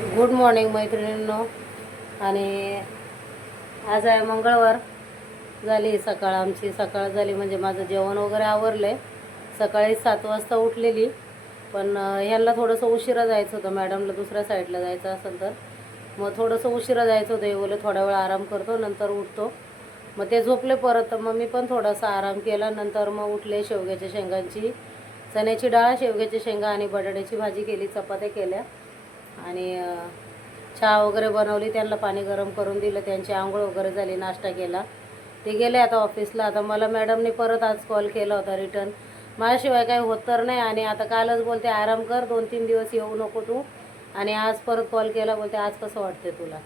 Good morning मैत्रिणींनो. आणि आज आहे मंगळवार. झाली सकाळ, आमची सकाळ झाली म्हणजे माझं जेवण वगैरे आवरलं आहे. सकाळी 7 वाजता उठलेली, पण ह्यांना थोडंसं उशिरा जायचं होतं. मॅडमला दुसऱ्या साईडला जायचं असेल तर मग थोडंसं उशिरा जायचं होतं. हे बोलले थोडा वेळ आराम करतो नंतर उठतो. मग ते झोपले परत, मग मी पण थोडासा आराम केला. नंतर मग उठले. शेवग्याच्या शेंगांची, चण्याची डाळ, शेवग्याच्या शेंगा आणि बटाट्याची भाजी केली, चपात्या केल्या आणि चहा वगैरे बनवली. त्यांना पाणी गरम करून दिलं, त्यांची आंघोळ वगैरे झाली, नाश्ता केला. ते गेले आता ऑफिसला. आता मला मॅडमने परत आज कॉल केला होता रिटर्न. माझ्याशिवाय काही होत तर नाही. आणि आता कालच बोलते आराम कर, 2-3 दिवस येऊ नको तू. आणि आज परत कॉल केला, बोलते आज कसं वाटते तुला.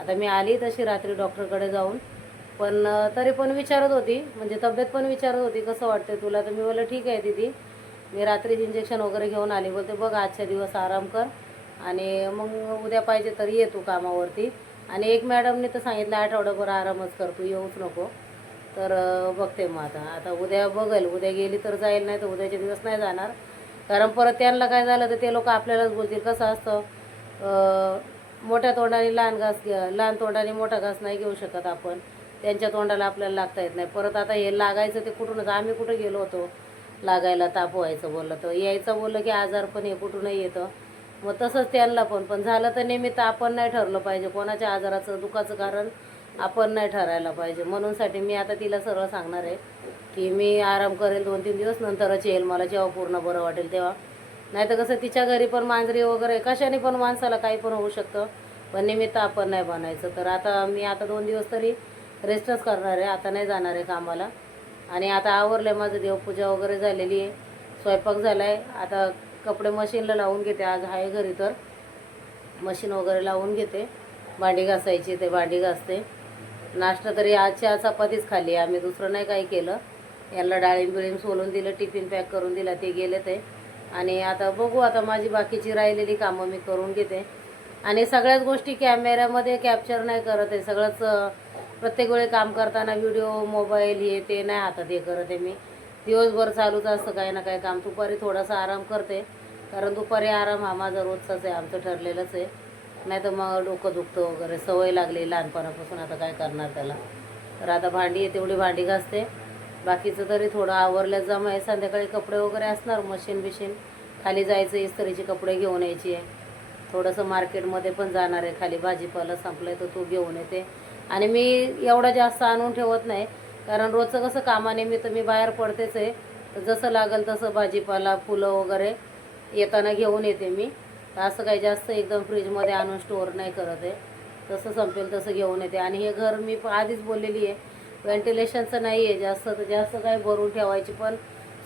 आता मी आली तशी रात्री डॉक्टरकडे जाऊन, पण तरी पण विचारत होती, म्हणजे तब्येत पण विचारत होती कसं वाटते तुला. तर मी बोललं ठीक आहे दीदी, मी रात्रीच इंजेक्शन वगैरे घेऊन आली. बोलते बघ आजच्या दिवस आराम कर आणि मग उद्या पाहिजे तर ये तू कामावरती. आणि एक मॅडमने तर सांगितलं आठवडाभर आरामच कर तू, येऊच नको. तर बघते मग आता उद्या बघेल. उद्या गेली तर जाईल, नाही तर उद्याचे दिवस नाही जाणार. कारण परत त्यांना काय झालं तर ते लोक आपल्यालाच बोलतील. कसं असतं, मोठ्या तोंडाने लहान घास लहान तोंडाने मोठा घास नाही घेऊ शकत आपण. त्यांच्या तोंडाला आपल्याला लागता येत नाही. परत आता हे लागायचं ते कुठूनच, आम्ही कुठं गेलो होतो लागायला. ताप व्हायचं बोललं तर यायचं, बोललं की आजार पण हे कुठूनही येतं. मग तसंच त्यांना पण झालं तर निमित्त आपण नाही ठरलं पाहिजे. कोणाच्या आजाराचं दुखाचं कारण आपण नाही ठरायला पाहिजे. म्हणूनसाठी मी आता तिला सरळ सांगणार आहे की मी आराम करेल 2-3 दिवस, नंतरच येईल मला जेव्हा पूर्ण बरं वाटेल तेव्हा. नाही तर कसं तिच्या घरी पण मांजरी वगैरे, कशाने पण माणसाला काही पण होऊ शकतं, पण निमित्त आपण नाही बनायचं. तर आता मी 2 दिवस तरी रेस्टच करणार आहे. आता नाही जाणार आहे कामाला. आणि आता आवरलं आहे माझं, देवपूजा वगैरे झालेली आहे, स्वयंपाक झाला आहे. आता कपडे मशीनला लावून घेते. आज आहे घरी तर मशीन वगैरे लावून घेते. भांडी घासायची ते भांडी घासते. नाश्ता तरी आजच्या चपातीच खाल्ली आम्ही, दुसरं नाही काही केलं. यांना डाळिंब बिळिंब सोलून दिलं, टिफिन पॅक करून दिला, ते गेले ते. आणि आता बघू, आता माझी बाकीची राहिलेली कामं मी करून घेते. आणि सगळ्याच गोष्टी कॅमेऱ्यामध्ये कॅप्चर नाही करत आहे. सगळंच प्रत्येक वेळी काम करताना व्हिडिओ, मोबाईल हे ते नाही हातात हे करत आहे मी. दिवसभर चालूच असतं काही ना काही काम. दुपारी थोडासा आराम करते, कारण दुपारी आराम हा माझा रोजचाच आहे, आमचं ठरलेलंच आहे. नाही तर मग डोकं दुखतं वगैरे, सवय लागली लहानपणापासून, आता काय करणार त्याला. तर आता भांडी आहे तेवढी भांडी घासते. बाकीचं तरी थोडं आवरल्यात जमा आहे. संध्याकाळी कपडे वगैरे असणार, मशीन बिशीन खाली जायचं, इस्त्रीचे कपडे घेऊन यायची आहे. थोडंसं मार्केटमध्ये पण जाणार आहे, खाली भाजीपाला संपला आहे तर तो घेऊन येते. आणि मी एवढा जास्त आणून ठेवत नाही, कारण रोजचं कसं कामानिमित्त मी बाहेर पडतेच आहे. तर जसं लागेल तसं भाजीपाला, फुलं वगैरे येताना घेऊन येते मी. तर असं काही जास्त एकदम फ्रीजमध्ये आणून स्टोअर नाही करत आहे. तसं संपेल तसं घेऊन येते. आणि हे घर मी आधीच बोललेली आहे, व्हेंटिलेशनचं नाही आहे जास्त, तर जास्त काही भरून ठेवायची पण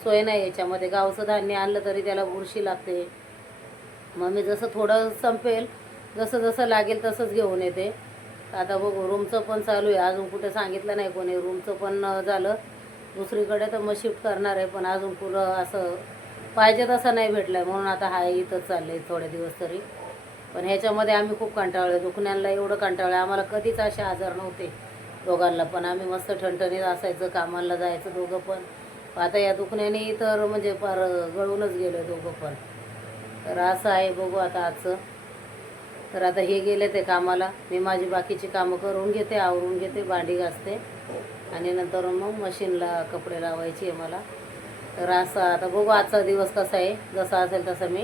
सोय नाही याच्यामध्ये. गावचं धान्य आणलं तरी त्याला बुरशी लागते. मग मी जसं थोडं संपेल, जसं जसं लागेल तसंच घेऊन येते. आता बघू, रूमचं पण चालू आहे. अजून कुठे सांगितलं नाही कोणी. रूमचं पण झालं दुसरीकडे, तर मग शिफ्ट करणार आहे. पण अजून पुरं असं पाहिजे तसं नाही भेटलं आहे, म्हणून आता हाय इथंच चाललं आहे थोडे दिवस तरी. पण ह्याच्यामध्ये आम्ही खूप कंटाळलो, दुखण्यांना एवढं कंटाळलं. आम्हाला कधीच असे आजार नव्हते दोघांना पण. आम्ही मस्त ठणठणीत असायचं, कामाला जायचं दोघं पण. आता या दुखण्याने तर म्हणजे फार गळूनच गेलो आहे दोघं पण. तर असं आहे, बघू आता आजचं. तर आता हे गेले ते कामाला, मी माझी बाकीची कामं करून घेते, आवरून घेते, भांडी घासते आणि नंतर मग मशीनला कपडे लावायची आहे मला. तर असं आता बघू आजचा दिवस कसा आहे. जसा असेल तसं मी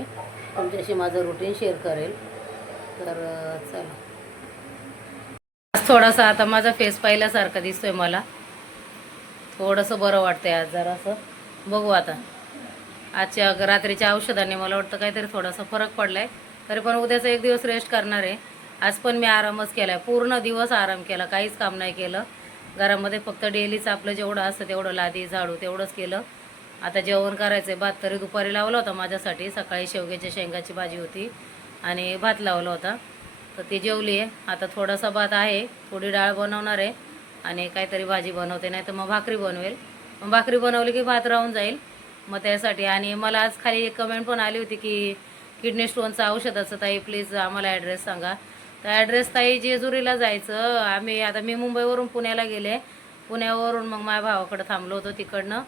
तुमच्याशी माझं रुटीन शेअर करेल. तर चला, आज थोडासा आता माझा फेस पाहिल्यासारखा दिसतोय मला. थोडंसं बरं वाटतंय आज जरासं. बघू आता, आजच्या रात्रीच्या औषधाने मला वाटतं काहीतरी थोडासा फरक पडला आहे. तरी पण उद्याचा एक दिवस रेस्ट करणार आहे. आज पण मी आरामच केला आहे, पूर्ण दिवस आराम केला, काहीच काम नाही केलं घरामध्ये. फक्त डेलीच आपलं जेवढं असतं तेवढं, लादी झाडू तेवढंच केलं. आता जेवण करायचं आहे. भात तरी दुपारी लावला होता माझ्यासाठी, सकाळी शेवग्याच्या शेंगाची भाजी होती आणि भात लावला होता, तर ती जेवली आहे. आता थोडासा भात आहे, थोडी डाळ बनवणार आहे आणि काहीतरी भाजी बनवते, नाही तर मग भाकरी बनवेल. मग भाकरी बनवली की भात राहून जाईल मग त्यासाठी. आणि मला आज खाली एक कमेंट पण आली होती की किडनी स्टोनचं औषधाचं ताई प्लीज आम्हाला ॲड्रेस सांगा. तर ॲड्रेस ताई जेजुरीला जायचं. आता मी मुंबईवरून पुण्याला गेले, पुण्यावरून मग माझ्या भावाकडं थांबलो होतो तिकडनं.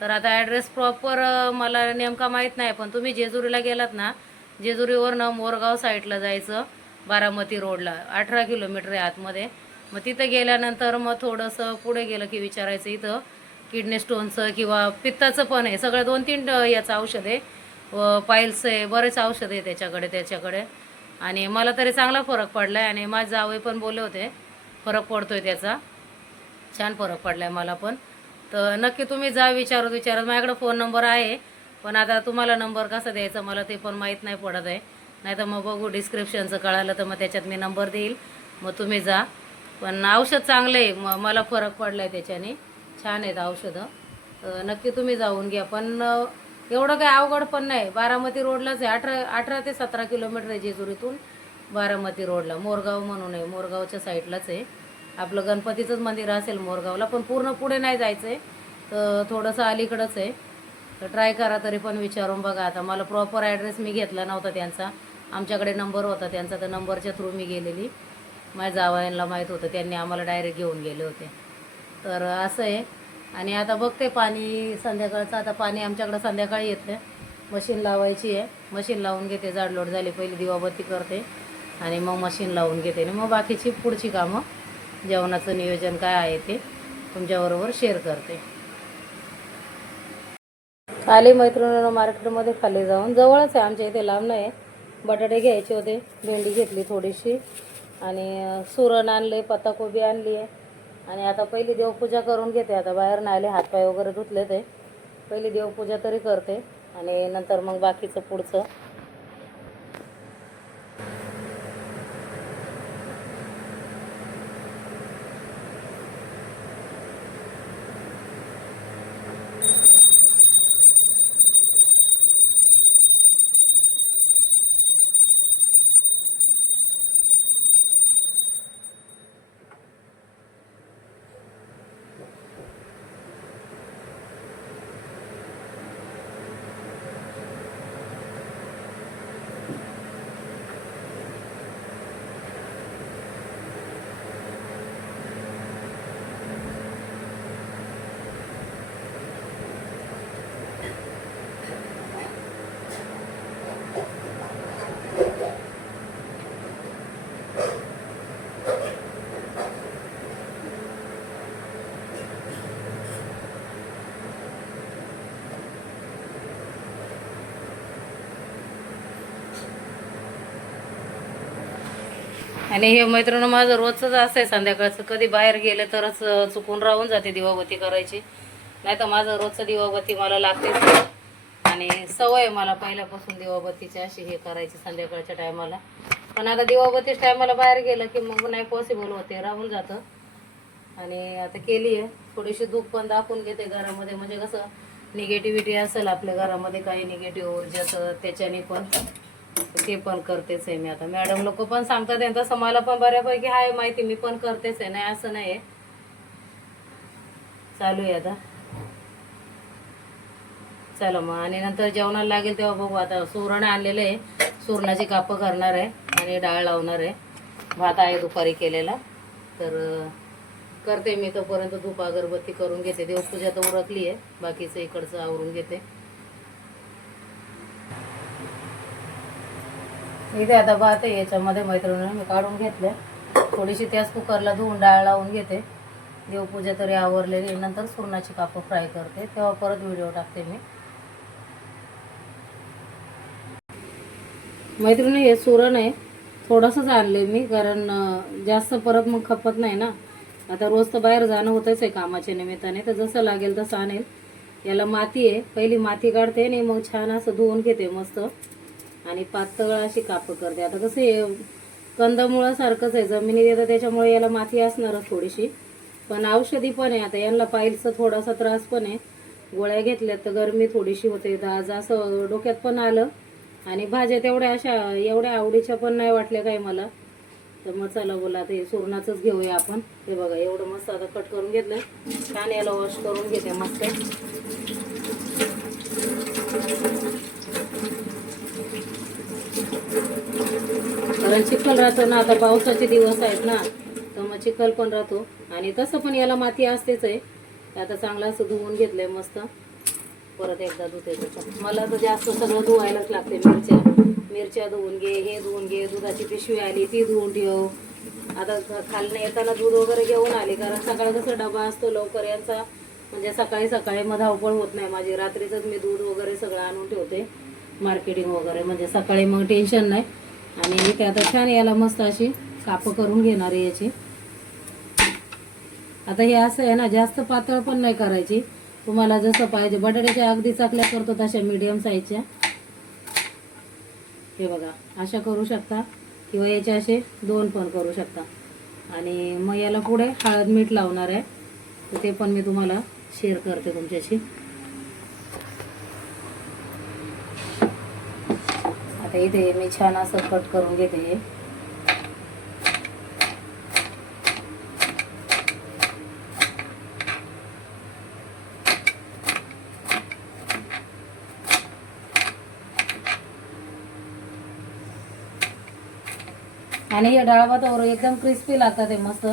तर आता ॲड्रेस प्रॉपर मला नेमका माहीत नाही, पण तुम्ही जेजुरीला गेलात ना, जेजुरीवरनं मोरगाव साईडला जायचं, बारामती रोडला 18 किलोमीटर आहे आतमध्ये. मग तिथं गेल्यानंतर मग थोडंसं पुढे गेलं की विचारायचं इथं किडनी स्टोनचं किंवा पित्ताचं पण आहे. सगळं 2-3 याचं औषध आहे, पाईल्स आहे, बरेच औषध आहे त्याच्याकडे. आणि मला तरी चांगला फरक पडला आहे. आणि माझे जावई पण बोलले होते फरक पडतो आहे त्याचा, छान फरक पडला आहे मला पण. तर नक्की तुम्ही जा, विचारत. माझ्याकडे फोन नंबर आहे, पण आता तुम्हाला नंबर कसा द्यायचा मला ते पण माहीत नाही पडत आहे. नाही तर मग बघू, डिस्क्रिप्शनचं कळालं तर मग त्याच्यात मी नंबर देईल, मग तुम्ही जा. पण औषध चांगलं आहे, मला फरक पडला आहे त्याच्याने, छान आहेत औषधं. तर नक्की तुम्ही जाऊन घ्या. पण एवढं काही अवघड पण नाही. बारामती रोडलाच आहे, 18 ते 17 किलोमीटर आहे जेजुरीतून बारामती रोडला. मोरगाव म्हणून आहे, मोरगावच्या साईडलाच आहे. आपलं गणपतीचंच मंदिर असेल मोरगावला, पण पूर्ण पुढे नाही जायचं आहे, तर थोडंसं अलीकडंच आहे. तर ट्राय करा तरी पण विचारून बघा. आता मला प्रॉपर ॲड्रेस मी घेतला नव्हता त्यांचा, आमच्याकडे नंबर होता त्यांचा, तर नंबरच्या थ्रू मी गेलेली. माझ्या जावयांना माहीत होतं, त्यांनी आम्हाला डायरेक्ट घेऊन गेले होते. तर असं आहे. आणि आता बघते पाणी संध्याकाळचं, आता पाणी आमच्याकडं संध्याकाळी येतं, मशीन लावायची आहे, मशीन लावून घेते. जाडलोट झाली, पहिली दिवाबत्ती करते आणि मग मशीन लावून घेते. आणि मग बाकीची पुढची कामं, जेवणाचं नियोजन काय आहे ते तुमच्याबरोबर शेअर करते. खाली मैत्रिणीनं मार्केटमध्ये खाली जाऊन, जवळच आहे आमच्या इथे, लांब नाही. बटाटे घ्यायचे होते, भेंडी घेतली थोडीशी, आणि सुरण आणले, पत्ताकोबी आणली आहे. आणि आता पहिली देवपूजा करून घेते. आता बाहेर नाही आले, हातपाय वगैरे धुतले, ते पहिली देवपूजा तरी करते आणि नंतर मग बाकीचं पुढचं. आणि हे मैत्रिणी माझं रोजचंच असं आहे, संध्याकाळचं कधी बाहेर गेले तरच चुकून राहून जाते दिवाबत्ती करायची, नाही तर माझं रोजचं दिवाबत्ती मला लागतेच. आणि सवय मला पहिल्यापासून दिवाबत्तीची अशी हे करायची संध्याकाळच्या टायमाला. पण आता दिवाबत्तीच्या टायमाला बाहेर गेलं की मग नाही पॉसिबल होते, राहून जातं. आणि आता केली आहे, थोडीशी धूप पण दाखवून घेते घरामध्ये, म्हणजे कसं निगेटिव्हिटी असेल आपल्या घरामध्ये, काही निगेटिव्ह ऊर्जाचं, त्याच्याने पण ते पण करतेच आहे मी. आता मॅडम लोक पण सांगतात, तसं मला पण बऱ्यापैकी आहे माहिती, मी पण करतेच आहे, नाही असं नाही. चालू आहे आता. चला मग, आणि नंतर जेवणाला लागेल तेव्हा बघू. आता सुरण आणलेलं आहे, सुरणाची कापं करणार आहे आणि डाळ लावणार आहे. भात आहे दुपारी केलेला, तर करते मी. तोपर्यंत धूप अगरबत्ती करून घेते. देवपूजा तर उरकली आहे, बाकीचं इकडचं आवरून घेते. इथे आता भात आहे, याच्यामध्ये मैत्रिणीने मी काढून घेतले, थोडीशी त्याच कुकरला धुवून डाळ लावून घेते. देवपूजा तरी आवरलेली, नंतर सुरणाची कापं फ्राय करते, तेव्हा परत व्हिडिओ टाकते मी. मैत्रिणी हे सुरण आहे, थोडंसंच आणले मी, कारण जास्त परत मग खपत नाही ना. आता रोज तर बाहेर जाणं होतंच आहे कामाच्या निमित्ताने, तर जसं लागेल तसं आणेल. याला माती आहे, पहिली माती काढते आणि मग छान असं धुवून घेते मस्त, आणि पातळ अशी कापं करते. आता कसं हे कंदमुळं सारखंच आहे, जमिनीत येतं त्याच्यामुळे याला माती असणारच थोडीशी, पण औषधी पण आहे. आता यांना पाईलचा थोडासा त्रास पण आहे, गोळ्या घेतल्यात तर गरमी थोडीशी होते, दाज असं डोक्यात पण आलं. आणि भाज्या तेवढ्या अशा एवढ्या आवडीच्या पण नाही वाटल्या काही मला. तर मग चला बोला, ते सुरणाचंच घेऊया आपण. हे बघा एवढं मस्त आता कट करून घेतलं, छान याला वॉश करून घेते मस्त. कारण चिखल राहतो ना, आता पावसाचे दिवस आहेत ना, तर मग चिखल पण राहतो. आणि तसं पण याला माती असतेच आहे. आता चांगलं असं धुवून घेतलंय मस्त, परत एकदा धुते त्याच्यात. मला तर जास्त सगळं धुवायलाच लागते, मिरच्या मिरच्या धुवून घे, हे धुवून घे, दुधाची पिशवी आली ती धुवून ठेव. आता खालनं येताना दूध वगैरे घेऊन आले, कारण सकाळी कसं डबा असतो लवकर यांचा, म्हणजे सकाळी सकाळी मग धावपळ होत नाही माझी. रात्रीचंच मी दूध वगैरे सगळं आणून ठेवते, मार्केटिंग वगैरे, म्हणजे सकाळी मग टेन्शन नाही. आणि इथे आता छान याला मस्त अशी कापं करून घेणार आहे याची. आता हे असं आहे ना, जास्त पातळ पण नाही करायची, तुम्हाला जसं पाहिजे. बटाट्याच्या अगदी चकल्या करतो तशा मीडियम साईजच्या, हे बघा अशा करू शकता, किंवा याचे असे 2 पण करू शकता. आणि मग याला पुढे हळद मीठ लावणार आहे, तर ते पण मी तुम्हाला शेअर करते तुमच्याशी. आता इथे मी छान असं कट करून घेते. आणि या डाळ भातावर एकदम क्रिस्पी लागतात ते मस्त.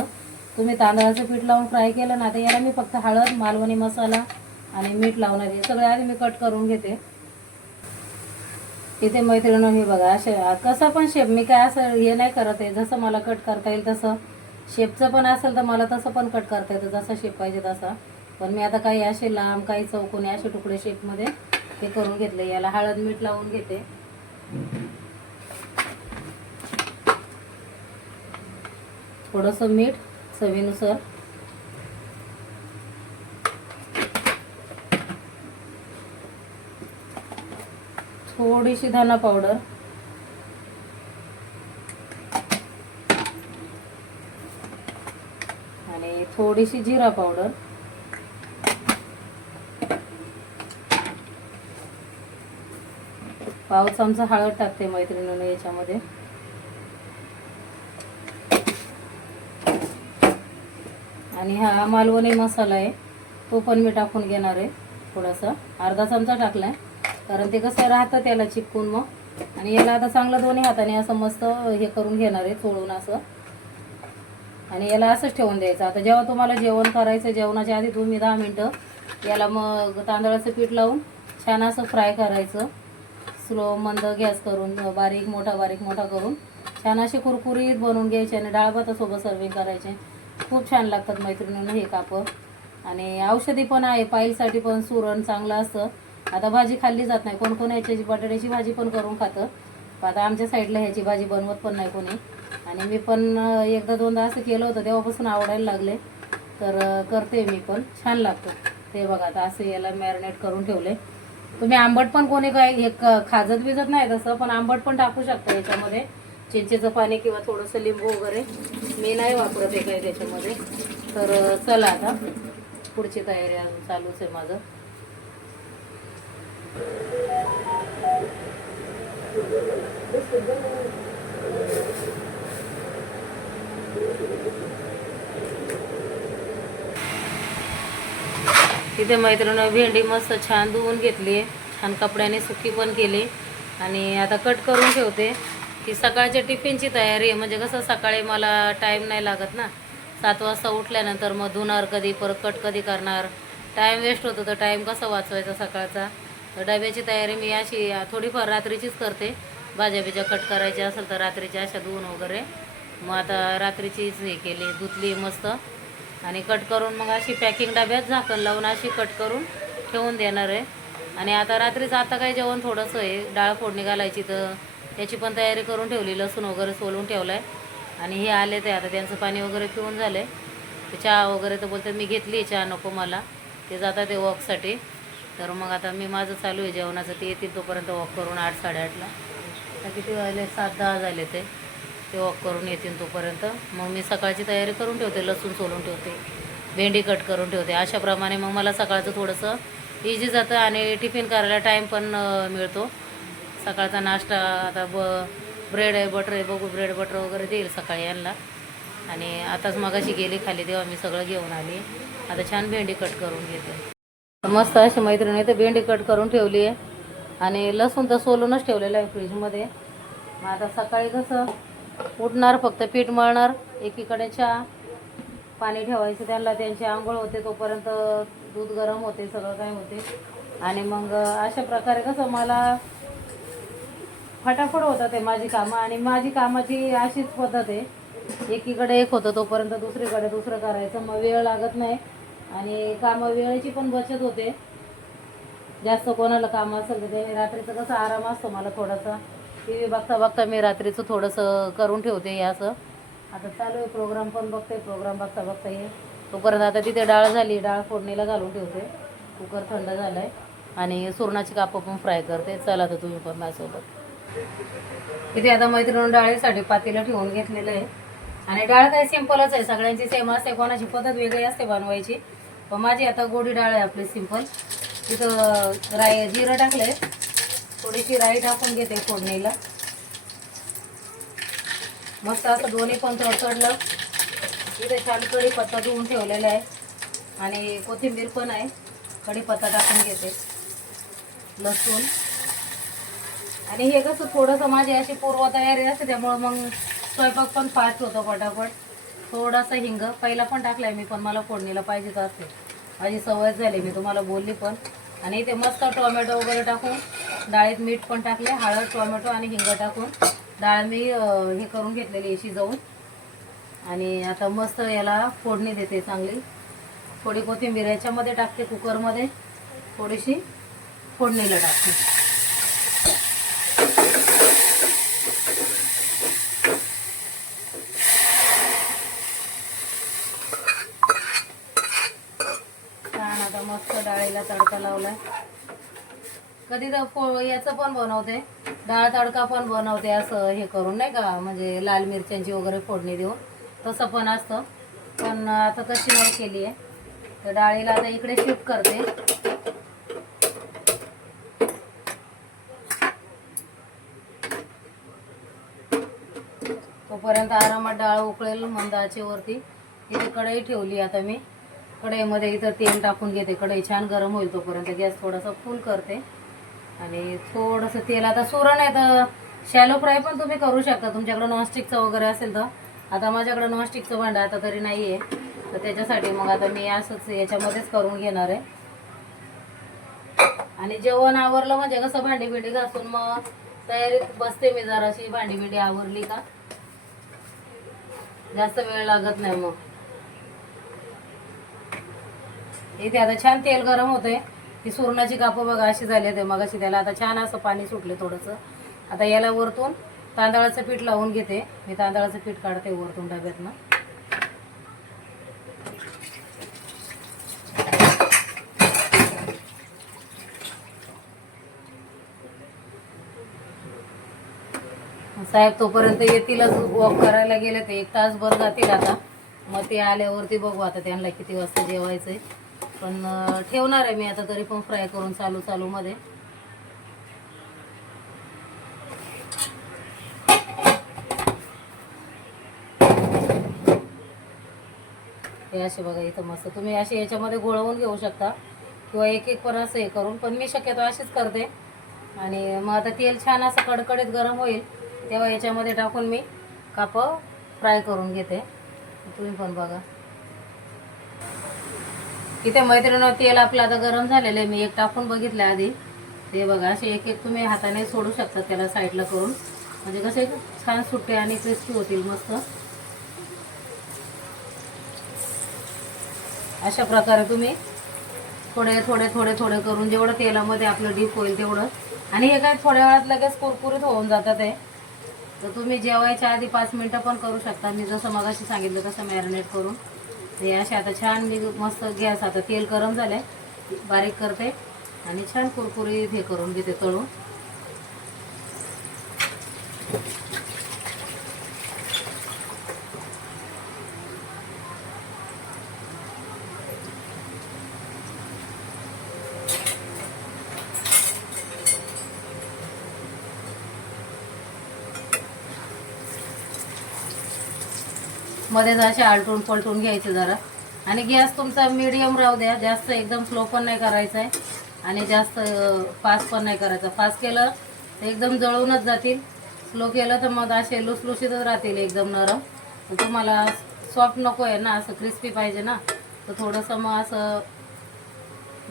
तुम्ही तांदळाचं पीठ लावून फ्राय केलं ना, तर याला मी फक्त हळद, मालवणी मसाला आणि मीठ लावणार आहे. सगळे आधी मी कट करून घेते. इथे मैत्रिणी हे बघा, असे कसा पण शेप, मी काय असं हे नाही करत आहे, जसं मला कट करता येईल तसं. शेपचं पण असेल तर मला तसं पण कट करता येतं, जसा शेप पाहिजे तसा. पण मी आता काही असे लांब, काही चौकोनी असे तुकडे शेपमध्ये हे करून घेतले. याला हळद मीठ लावून घेते. थोडंसं मीठ चवीनुसार. थोडीशी धना पावडर. आणि थोडीशी जिरा पावडर. पाव चमचा हळद टाकते मैत्रिणींनो याच्यामध्ये. आणि हा मालवणी मसाला आहे, तो पण मी टाकून घेणार आहे. थोडासा अर्धा चमचा टाकलाय, कारण ते कसं राहतं त्याला चिपकून मग. आणि याला आता चांगलं दोन्ही हाताने असं मस्त हे करून घेणार आहे, चोळून असं. आणि याला असंच ठेवून द्यायचं. आता जेव्हा तुम्हाला जेवण करायचं, जेवणाच्या आधी तुम्ही 10 मिनटं याला मग तांदळाचं पीठ लावून छान असं फ्राय करायचं. स्लो मंद गॅस करून, बारीक मोठा करून छान असे कुरकुरीत बनवून घ्यायचे. आणि डाळ भातासोबत सर्विंग करायचे. खूप छान लागतात मैत्रिणींनो हे कापं. आणि औषधी पण आहे, पाईलसाठी पण सुरण चांगलं असतं. आता भाजी खाल्ली जात नाही, कोण कोण ह्याची बटाट्याची भाजी पण करून खातं. आता आमच्या साईडला ह्याची भाजी बनवत पण नाही कोणी. आणि मी पण एकदा दोनदा असं केलं होतं, तेव्हापासून आवडायला लागले, तर करते मी पण, छान लागतं. ते बघा आता असं याला मॅरिनेट करून ठेवले. तुम्ही आंबट पण कोणी काय हे खाजत बिजत नाही तसं, पण आंबट पण टाकू शकता याच्यामध्ये, चिंचेचं पाणी किंवा थोडंसं लिंबू वगैरे. मी नाही वापरत आहे काही त्याच्यामध्ये. तर चला आता पुढची तयारी अजून चालूच आहे माझं. इथे मैत्रिणी भेंडी मस्त छान धुवून घेतली, छान कपड्याने सुकी पण केली. आणि आता कट करून ठेवते. की सकाळच्या टिफिनची तयारी आहे, म्हणजे कसं सकाळी मला टाईम नाही लागत ना. 7 वाजता उठल्यानंतर मग धुणार कधी, परत कट कधी करणार, टाईम वेस्ट होतो. तर टाईम कसा वाचवायचा सकाळचा. तर डब्याची तयारी मी अशी थोडीफार रात्रीचीच करते. भाज्या बिज्या कट करायच्या असेल तर रात्रीच्या अशा धुवून वगैरे. मग आता रात्रीचीच हे केली, धुतली मस्त. आणि कट करून मग अशी पॅकिंग डब्यात झाकण लावून अशी कट करून ठेवून देणार आहे. आणि आता रात्रीचं आता काही जेवण थोडंसं आहे, डाळ फोडणी घालायची, तर त्याची पण तयारी करून ठेवली. लसूण वगैरे सोलून ठेवला आहे. आणि हे आले ते आता त्यांचं पाणी वगैरे पिऊन झालं आहे. ते चहा वगैरे तर बोलतात मी घेतली, चहा नको मला, ते जातात ते वॉकसाठी. तर मग आता मी माझं चालू आहे जेवणाचं. ते येतील तोपर्यंत वॉक करून 8-8:30ला. आता किती वाजले, 7-10 झाले ते वॉक करून येतील तोपर्यंत. मग मी सकाळची तयारी करून ठेवते, लसूण सोलून ठेवते, भेंडी कट करून ठेवते. अशाप्रमाणे मग मला सकाळचं थोडंसं इझी जातं आणि टिफिन करायला टाईम पण मिळतो. सकाळचा नाश्ता आता ब्रेड आहे, बटर आहे, बघू ब्रेड बटर वगैरे देईल सकाळी यांना. आणि आताच मगाशी गेली खाली तेव्हा मी सगळं घेऊन आली. आता छान भेंडी कट करून घेते. मस्त अशी मैत्रिणी तर भेंडी कट करून ठेवली आहे. आणि लसूण तर सोलूनच ठेवलेलं आहे फ्रीजमध्ये. मग आता सकाळी कसं उठणार, फक्त पीठ मळणार, एकीकडे चहा पाणी ठेवायचं त्यांना, त्यांची आंघोळ होते तोपर्यंत दूध गरम होते, सगळं काय होते. आणि मग अशा प्रकारे कसं मला फटाफट होतं ते माझी कामं. आणि माझी कामाची अशीच पद्धत आहे, एकीकडे एक होतं तोपर्यंत दुसरीकडे दुसरं करायचं, मग वेळ लागत नाही आणि कामं वेळेची पण बचत होते. जास्त कोणाला काम असेल तर ते रात्रीचं कसं आराम असतो मला थोडासा, टी व्ही बघता बघता मी रात्रीचं थोडंसं करून ठेवते हे असं. आता चालू आहे प्रोग्राम पण बघते, प्रोग्राम बघता बघता हे तोपर्यंत आता तिथे डाळ झाली, डाळ फोडणीला घालून ठेवते, कुकर थंड झालं आहे आणि सुरणाची कापं पण फ्राय करते. चला तर तुम्ही पण माझ्यासोबत. इथे आता मैत्रिणी डाळीसाठी पातेलं ठेवून घेतलेलं आहे. आणि डाळ काही सिंपलच आहे, सगळ्यांची सेम असते, कोणाची पद्धत वेगळी असते बनवायची, पण माझी आता गोडी डाळ आहे आपली सिंपल. तिथं जिरं टाकलंय, थोडीशी राई टाकून घेते फोडणीला. मस्त असं दोन्ही पण तडतडलं. इथे छान कढीपत्ता धुवून ठेवलेला आहे आणि कोथिंबीर पण आहे. कढीपत्ता टाकून घेते, लसूण. आणि हे कसं थोडंसं माझी अशी पूर्वतयारी असते त्यामुळं मग स्वयंपाक पण फास्ट होतो पटापट. थोडासा हिंग पहिला पण टाकलाय मी, पण मला फोडणीला पाहिजेच असते, माझी सवय झाली, मी तुम्हाला बोलली पण. आणि इथे मस्त टोमॅटो वगैरे टाकून डाळीत मीठ पण टाकले, हळद, टोमॅटो आणि हिंग टाकून डाळ मी हे करून घेतलेली आहे शिजवून. आणि आता मस्त याला फोडणी देते चांगली. थोडी कोथिंबीर याच्यामध्ये टाकते कुकरमध्ये, थोडीशी फोडणीला टाकते. छान आता मस्त डाळीला तडका लावलाय. कधी तर याचं पण बनवते, डाळ तडका पण बनवते असं हे करून नाही का, म्हणजे लाल मिरच्यांची वगैरे फोडणी देऊन, तसं पण असतं. पण आता तशी नाही केली आहे. तर डाळीला आता इकडे शिफ्ट करते. तोपर्यंत आरामात डाळ उकळेल मंद आचेवरती. इथे कढई ठेवली आता मी, कढईमध्ये इथं तेल टाकून घेते. कढई छान गरम होईल तोपर्यंत गॅस थोडासा फुल करते. आणि थोडंसं तेल, आता सुरण आहे तर शॅलो फ्राय पण तुम्ही करू शकता तुमच्याकडं नॉनस्टिकचं वगैरे असेल तर. आता माझ्याकडं नॉनस्टिकचं भांडं आता तरी नाही आहे, तर त्याच्यासाठी मग आता मी असंच याच्यामध्येच करून घेणार आहे. आणि जेवण आवरलं म्हणजे कसं भांडी बिंडी घासून मग तयारीत बसते मी जराशी. भांडी बिंडी आवरली का जास्त वेळ लागत नाही मग. इथे आता छान तेल गरम होते. ती सुरणाची कापं बघा अशी झाली होते मग अशी, त्याला आता छान असं पाणी सुटले थोडंसं. आता याला वरतून तांदळाचं पीठ लावून घेते मी. तांदळाचं पीठ काढते वरतून डब्यातनं. साहेब तोपर्यंत येतीलच, वॉक करायला गेले ते 1 तासभर जातील आता. मग ते आल्यावरती बघू आता त्यांना किती वाजता जेवायचं आहे. पण ठेवणार आहे मी आता तरी पण फ्राय करून चालू मध्ये. हे असे बघा इथं मस्त तुम्ही असे याच्यामध्ये गोळवून घेऊ शकता किंवा एक एक पण असं हे करून, पण मी शक्यतो अशीच करते. आणि मग आता तेल छान असं कडकडीत गरम होईल तेव्हा याच्यामध्ये टाकून मी कापं फ्राय करून घेते. तुम्ही पण बघा. इथे मैत्रिणीवर तेल आपलं आता गरम झालेलं आहे. मी एक टाकून बघितलं आधी, ते बघा असे एक एक तुम्ही हाताने सोडू शकता त्याला साईडला करून, म्हणजे कसे छान सुट्टे आणि क्रिस्पी होतील मस्त. अशा प्रकारे तुम्ही थोडे थोडे थोडे थोडे करून जेवढं तेलामध्ये आपलं डीप होईल तेवढं. आणि हे काय थोड्या वेळात लगेच कुरकुरीत होऊन जातात आहे. तर तुम्ही जेवायच्या आधी 5 मिनटं पण करू शकता, मी जसं मगाशी सांगितलं तसं मॅरिनेट करून. हे असे आता छान मी मस्त गॅस आता तेल गरम झालंय, बारीक करते आणि छान कुरकुरीत हे करून घेते तळून. मध्येच असे आलटून पलटून घ्यायचे जरा. आणि गॅस तुमचा मीडियम राहू द्या, जास्त एकदम स्लो पण नाही करायचा आहे आणि जास्त फास्ट पण नाही करायचा. फास्ट केलं तर एकदम जळूनच जातील, स्लो केलं तर मग असे लुसलुशीतच राहतील एकदम नरम. तुम्हाला सॉफ्ट नको आहे ना, असं क्रिस्पी पाहिजे ना, तर थोडंसं मग असं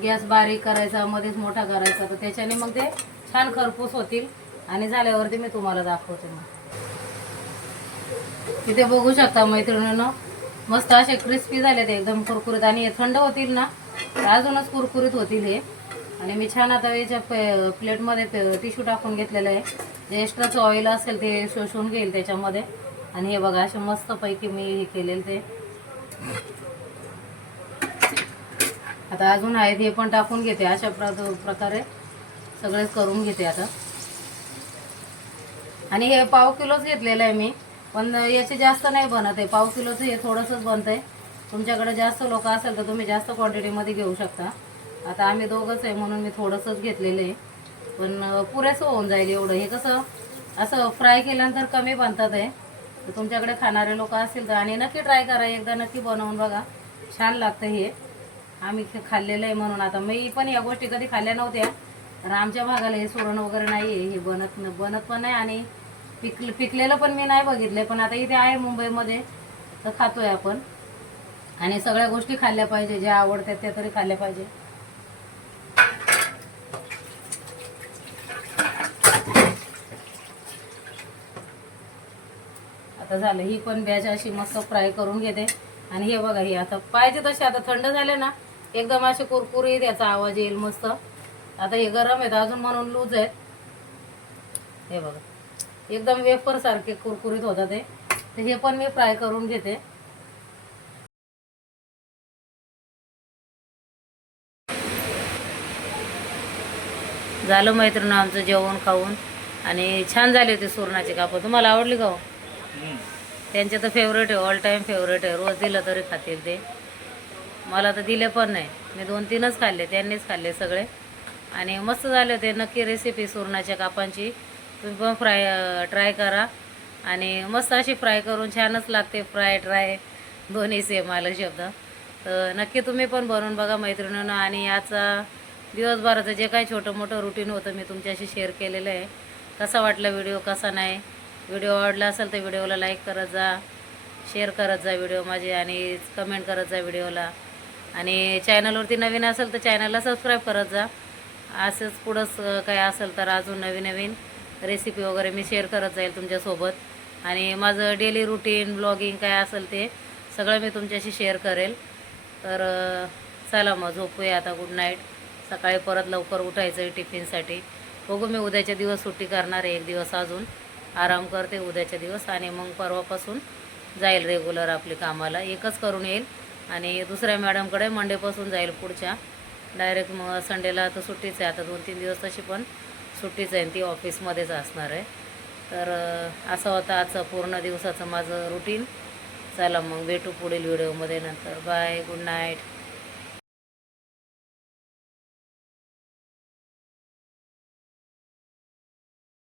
गॅस बारीक करायचा, मध्येच मोठा करायचा, तर त्याच्याने मग ते छान खरपूस होतील आणि झाल्यावरती मी तुम्हाला दाखवते. मग इथे बघू शकता मैत्रिणींनो, मस्त असे क्रिस्पी झाले ते एकदम कुरकुरीत. आणि हे थंड होतील ना तर अजूनच कुरकुरीत होतील हे. आणि मी छान आता याच्या प्लेटमध्ये टिश्यू टाकून घेतलेलं आहे. जे एक्स्ट्राचं ऑइल असेल ते शोषून घेईल त्याच्यामध्ये. आणि हे बघा असे मस्तपैकी मी हे केलेलं ते. आता अजून आहेत हे पण टाकून घेते. अशा प्रकारे सगळेच करून घेते आता. आणि हे पाव किलोच घेतलेलं आहे मी, पण याचे जास्त नाही बनत आहे. पाव किलोचं हे थोडंसंच बनतं आहे. तुमच्याकडे जास्त लोक असेल तर तुम्ही जास्त क्वांटिटीमध्ये घेऊ शकता. आता आम्ही दोघंच आहे म्हणून मी थोडंसंच घेतलेलं आहे, पण पुरेसं होऊन जाईल एवढं. हे कसं असं फ्राय केल्यानंतर कमी बनतात आहे. तर तुमच्याकडे खाणारे लोक असतील तर आणि नक्की ट्राय करा, एकदा नक्की बनवून बघा, छान लागतं हे. आम्ही खाल्लेलं आहे म्हणून. आता मी पण या गोष्टी कधी खाल्ल्या नव्हत्या, तर आमच्या भागाला हे सुरण वगैरे नाही आहे, हे बनत पण नाही. आणि पिकलेलं पण मी नाही बघितलं, पण आता इथे आहे मुंबईमध्ये तर खातोय आपण. आणि सगळ्या गोष्टी खाल्ल्या पाहिजे, ज्या आवडतात त्या तरी खाल्ल्या पाहिजे. आता झालं, ही पण बॅच अशी मस्त फ्राय करून घेते. आणि हे बघा, हे आता पाहिजे तसे आता थंड झाले ना एकदम असे कुरकुरीत याचा आवाज येईल मस्त. आता हे गरम आहेत अजून म्हणून लूज आहेत. हे बघा एकदम वेफर सारखे कुरकुरीत होतात ते. तर हे पण मी फ्राय करून घेते. झालं मैत्रिणी आमचं जेवण खाऊन. आणि छान झाली होती सुरणाची कापं. तुम्हाला आवडली का हो? त्यांचे तर फेवरेट आहे, ऑल टाईम फेवरेट आहे. रोज दिलं तरी खातील ते. मला तर दिले पण नाही, मी 2-3च खाल्ले, त्यांनीच खाल्ले सगळे. आणि मस्त झाले होते. नक्की रेसिपी सुरणाच्या कापांची तुम्ही पण ट्राय करा. आणि मस्त अशी फ्राय करून छानच लागते. फ्राय ट्राय दोन्ही सेम आलं शब्द. तर नक्की तुम्ही पण बनवून बघा मैत्रिणींनो. आणि याचा दिवसभराचं जे काही छोटं मोठं रुटीन होतं मी तुमच्याशी शेअर केलेलं आहे. कसा वाटला व्हिडिओ, कसा नाही. व्हिडिओ आवडला असेल तर व्हिडिओला लाईक करत जा, शेअर करत जा व्हिडिओ माझे, आणि कमेंट करत जा व्हिडिओला. आणि चॅनलवरती नवीन असेल तर चॅनलला सबस्क्राईब करत जा. असंच पुढंच काय असेल तर अजून नवीन नवीन रेसिपी वगैरे मी शेअर करत जाईल तुमच्यासोबत. आणि माझं डेली रुटीन ब्लॉगिंग काय असेल ते सगळं मी तुमच्याशी शेअर करेल. तर चला मग झोपूया आता. Good night. सकाळी परत लवकर उठायचं आहे टिफिनसाठी. बघू, मी उद्याच्या दिवस सुट्टी करणार आहे, 1 दिवस अजून आराम करते उद्याच्या दिवस. आणि मग परवापासून जाईल रेग्युलर आपली कामाला. एकच करून येईल आणि दुसऱ्या मॅडमकडे मंडेपासून जाईल पुढच्या. डायरेक्ट मग संडेला तर सुट्टीच आहे. आता 2-3 दिवस तशी पण सुट्टीच आहे, ती ऑफिसमध्येच असणार आहे. तर असं होतं आजचं पूर्ण दिवसाचं माझं रुटीन. चला मग भेटू पुढील व्हिडिओमध्ये नंतर. Bye, good night.